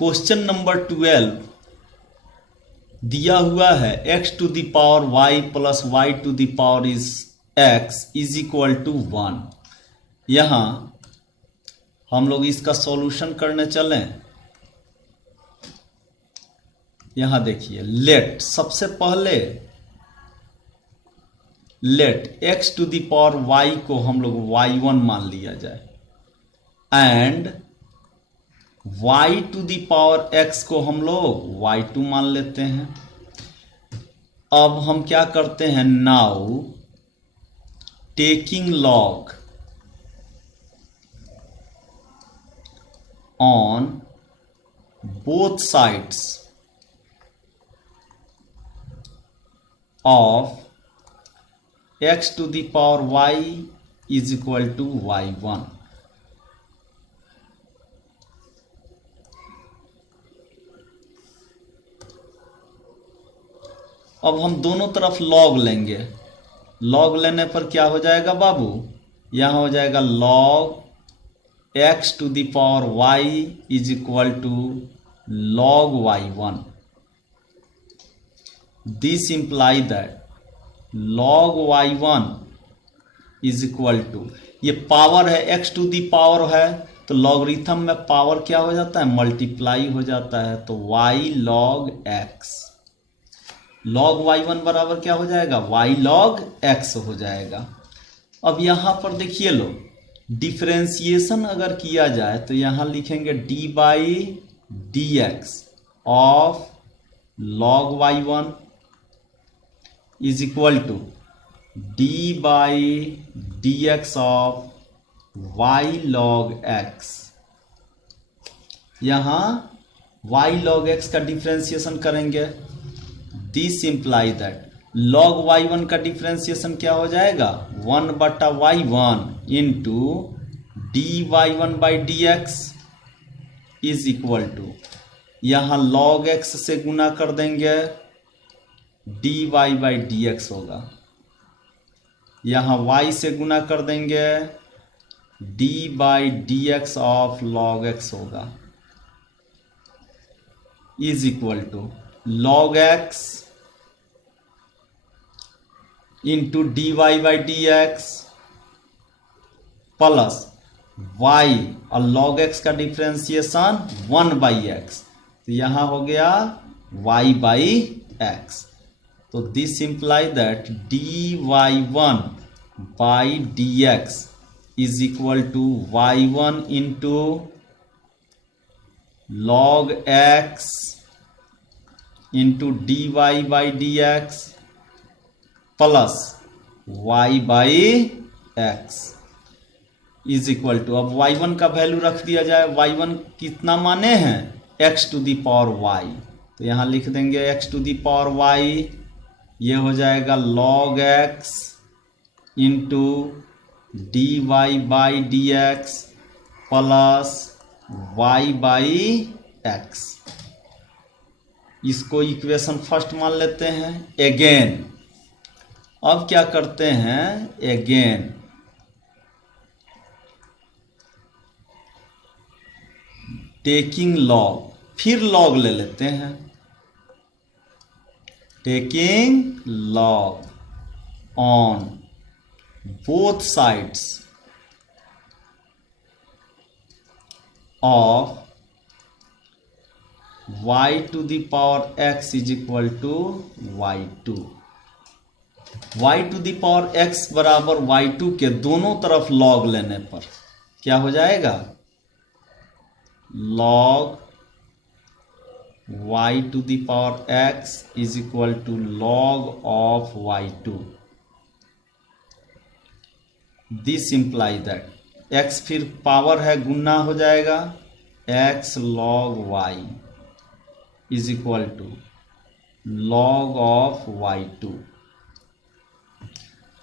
Question number 12 दिया हुआ है x to the power y plus y to the power is x is equal to 1। यहां हम लोग इसका सॉल्यूशन करने चलें। यहां देखिए, लेट सबसे पहले let x to the power y को हम लोग y1 मान लिया जाए and y to the power x को हम लोग y2 मान लेते हैं। अब हम क्या करते हैं, now taking log on both sides of x to the power y is equal to y1। अब हम दोनों तरफ लॉग लेंगे। लॉग लेने पर क्या हो जाएगा बाबू, यहां हो जाएगा log x to the power y is equal to log y1। This imply that log y1 is equal to, ये पावर है, x टू द पावर है तो लॉगरिथम में पावर क्या हो जाता है, मल्टीप्लाई हो जाता है, तो y log x। Log y1 बराबर क्या हो जाएगा, y लॉग x हो जाएगा। अब यहां पर देखिए लो, डिफरेंशिएशन अगर किया जाए तो यहां लिखेंगे d by d x of log y1 is equal to d by d x of y log x। यहां y लॉग x का डिफरेंशिएशन करेंगे। This imply that log y1 का डिफरेंशिएशन क्या हो जाएगा, 1/y1 into d y one by d x is equal to, यहां log x से गुना कर देंगे, dy बाई डी एक्स होगा। यहां y से गुना कर देंगे, d by d x of log x होगा is equal to log x into d y by d x plus y और लॉग x का डिफरेंशिएशन 1/x, तो यहां हो गया y बाई एक्स। तो this imply that dy1 by d x is equal to y1 into log x into d y by d x plus y by x is equal to, अब y1 का value रख दिया जाए। y1 कितना माने हैं, x to the power y, तो यहां लिख देंगे x to the power y, ये हो जाएगा log x into d y by d x plus y by x. इसको इक्वेशन फर्स्ट मान लेते हैं। अगेन, अब क्या करते हैं, अगेन टेकिंग लॉग, फिर लॉग ले लेते हैं। Taking log on both sides of y to the power x is equal to y2। y to the power x बराबर y2 के दोनों तरफ लॉग लेने पर क्या हो जाएगा, log y to the power x is equal to log of y2। This imply that x फिर पावर है, गुना हो जाएगा, x log y is equal to log of y2।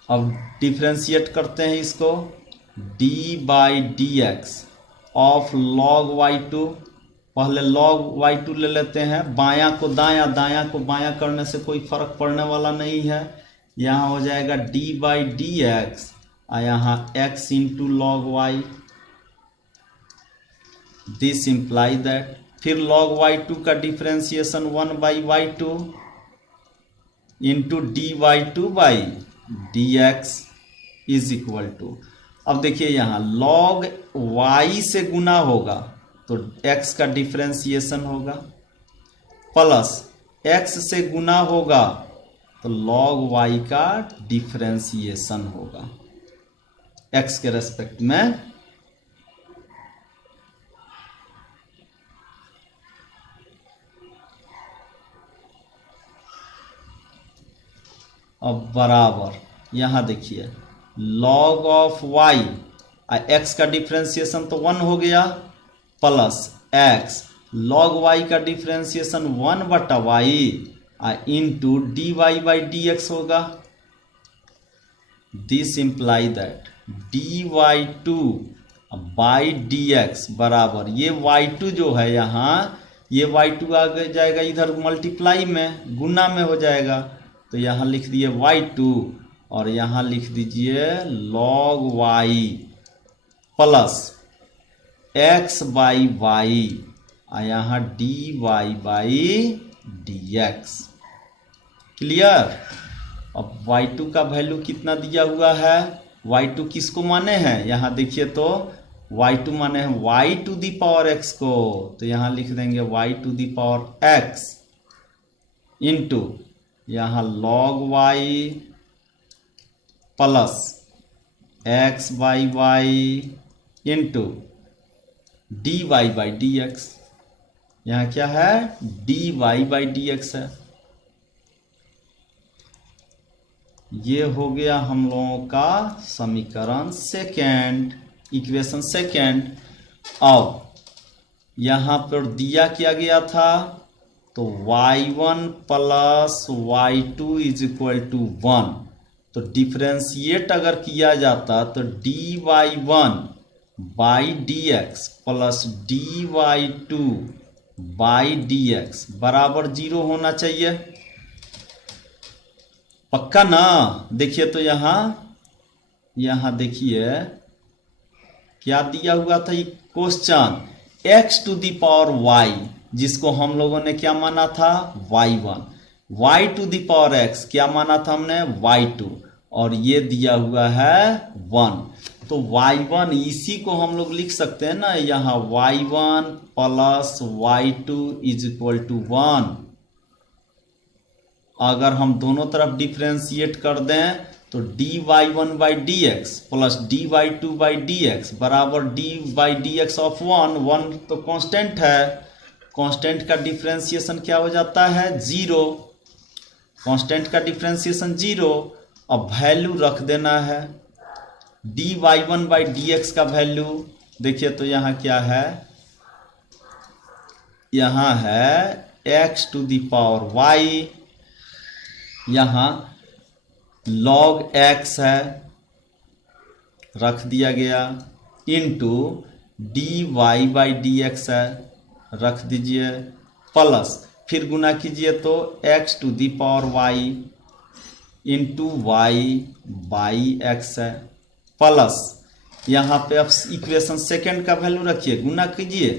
अब डिफ्रेंशिएट करते हैं इसको, d by d x of log y2, पहले log y2 ले लेते हैं, बायां को दायां, दायां को बायां करने से कोई फर्क पड़ने वाला नहीं है। यहाँ हो जाएगा d बाई डी एक्स और यहाँ x into log y। This imply that फिर log y2 का differentiation 1/y2 into dy2/dx is equal to, अब देखिए यहाँ log y से गुना होगा तो x का डिफ्रेंसिएशन होगा, प्लस x से गुना होगा तो log y का डिफ्रेंसिएशन होगा x के रेस्पेक्ट में। अब बराबर यहाँ देखिए log ऑफ y, x का डिफ्रेंसिएशन तो 1 हो गया, प्लस x log y का डिफ्रेंसिएशन 1/y इंटू dy/dx होगा। दिस इम्प्लाई दैट dy2/dx बराबर ये y2 जो है यहाँ, ये y2 आ जाएगा इधर मल्टीप्लाई में, गुना में हो जाएगा, तो यहाँ लिख दिए y2 और यहाँ लिख दीजिए log y प्लस x/y और यहाँ dy/dx। क्लियर। अब y2 का वैल्यू कितना दिया हुआ है, y2 किसको माने हैं, यहाँ देखिए तो y2 माने हैं y⁴x को, तो यहाँ लिख देंगे y⁴x इंटू यहाँ log y plus x/y into dy/dx। यहाँ क्या है, dy/dx है। ये हो गया हम लोगों का समीकरण सेकेंड, इक्वेशन सेकेंड। अब यहाँ पर दिया क्या गया था, तो y1 plus y2 is equal to 1, तो डिफ्रेंशिएट अगर किया जाता तो dy1/dx प्लस dy2/dx बराबर 0 होना चाहिए, पक्का ना। देखिए तो यहाँ देखिए क्या दिया हुआ था, ये क्वेश्चन x⁴y, जिसको हम लोगों ने क्या माना था y1, y⁴x क्या माना था हमने y2, और ये दिया हुआ है 1, तो y1 इसी को हम लोग लिख सकते हैं ना, यहाँ y1 plus y2 is equal to 1। अगर हम दोनों तरफ डिफ्रेंशिएट कर दें तो dy1/dx प्लस dy2/dx बराबर dy/dx ऑफ 1 तो कांस्टेंट है, कांस्टेंट का डिफ्रेंशिएशन क्या हो जाता है 0, कांस्टेंट का डिफ्रेंशिएशन 0। अब वैल्यू रख देना है, dy1/dx का वैल्यू देखिए तो यहाँ क्या है, यहाँ है x⁴y, यहाँ log x है रख दिया गया, इंटू dy/dx है रख दीजिए, प्लस फिर गुना कीजिए तो x⁴y इंटू y/x है, प्लस यहाँ पे अब इक्वेशन सेकेंड का वैल्यू रखिए, गुना कीजिए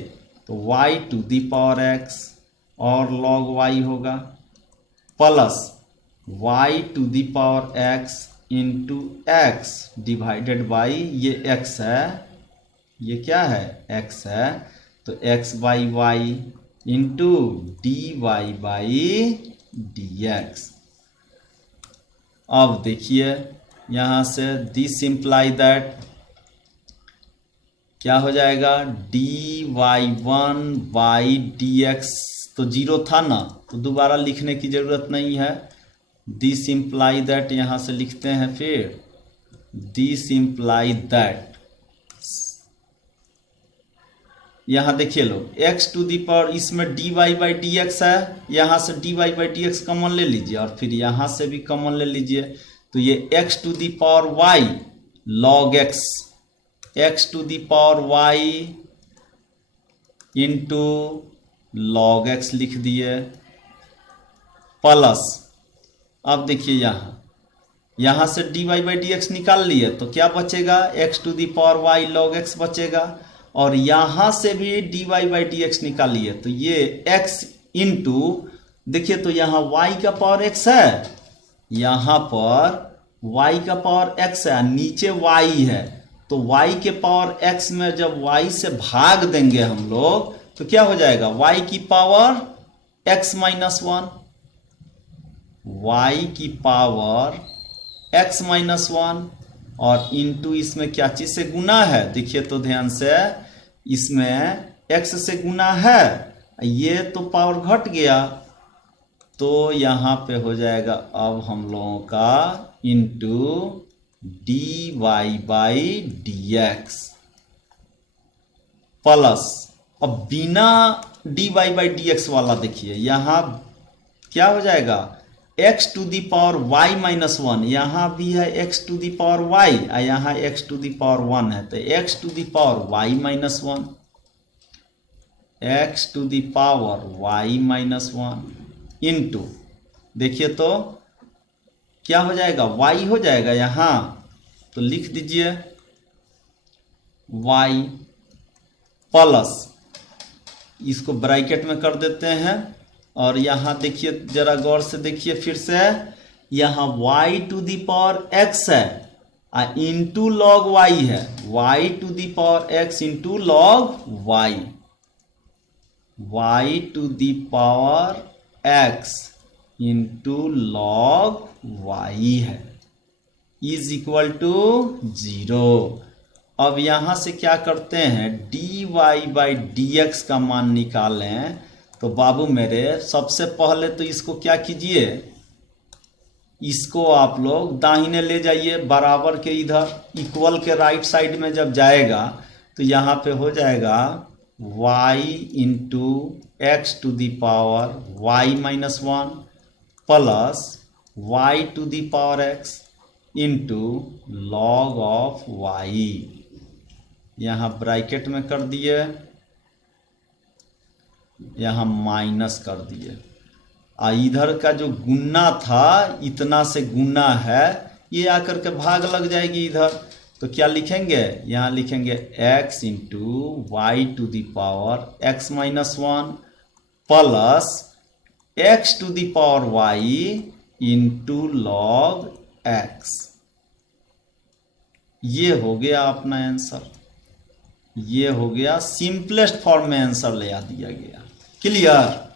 तो y⁴x और log y होगा, plus y⁴x into x divided by ये x है, ये क्या है x है, तो x/y इंटू dy/dx। अब देखिए यहाँ से दिस इम्प्लाई दैट क्या हो जाएगा, dy1/dx तो 0 था ना, तो दोबारा लिखने की ज़रूरत नहीं है। दिस इम्प्लाई दैट यहाँ से लिखते हैं, फिर दिस इम्प्लाई दैट यहाँ देखिए लोग x⁴ इसमें dy/dx है, यहाँ से dy/dx कॉमन ले लीजिए और फिर यहाँ से भी कॉमन ले लीजिए, तो ये x⁴y log x, x⁴y into log x लिख दिए, प्लस अब देखिए यहाँ से dy/dx निकाल लिए तो क्या बचेगा, x⁴y log x बचेगा, और यहां से भी dy बाई डी एक्स निकालिए तो ये x इंटू, देखिए तो यहाँ y का पावर x है, यहाँ पर y का पावर x है, नीचे y है, तो y के पावर x में जब y से भाग देंगे हम लोग तो क्या हो जाएगा, y की power x minus one, y की पावर x माइनस वन, और इंटू इसमें क्या चीज से गुना है, देखिए तो ध्यान से, इसमें x से गुना है, ये तो पावर घट गया, तो यहाँ पे हो जाएगा अब हम लोगों का into d y by d x plus, अब बिना d y by d x वाला देखिए यहाँ क्या हो जाएगा, x to the power y minus one, यहाँ भी है x to the power y और यहाँ x to the power one है, तो x to the power y minus one, x to the power y minus one into, देखिए तो क्या हो जाएगा, y हो जाएगा यहाँ, तो लिख दीजिए y प्लस, इसको ब्रैकेट में कर देते हैं, और यहाँ देखिए जरा गौर से देखिए फिर से, यहाँ y to the power x है इंटू लॉग y है, y to the power x into log y, y to the power x into log y है, इज इक्वल टू 0। अब यहाँ से क्या करते हैं, d y by d x का मान निकालें, तो बाबू मेरे सबसे पहले तो इसको क्या कीजिए, इसको आप लोग दाहिने ले जाइए, बराबर के इधर इक्वल के राइट साइड में जब जाएगा तो यहाँ पे हो जाएगा y into x to the power y minus one plus y to the power x into log of y, यहाँ ब्रैकेट में कर दिए, यहाँ माइनस कर दिए, इधर का जो गुना था इतना से गुना है, ये आकर के भाग लग जाएगी इधर, तो क्या लिखेंगे, यहाँ लिखेंगे x into y to the power x minus one plus x to the power y into log x, ये हो गया अपना आंसर, ये हो गया सिंपलेस्ट फॉर्म में आंसर ले दिया गया। क्लियर।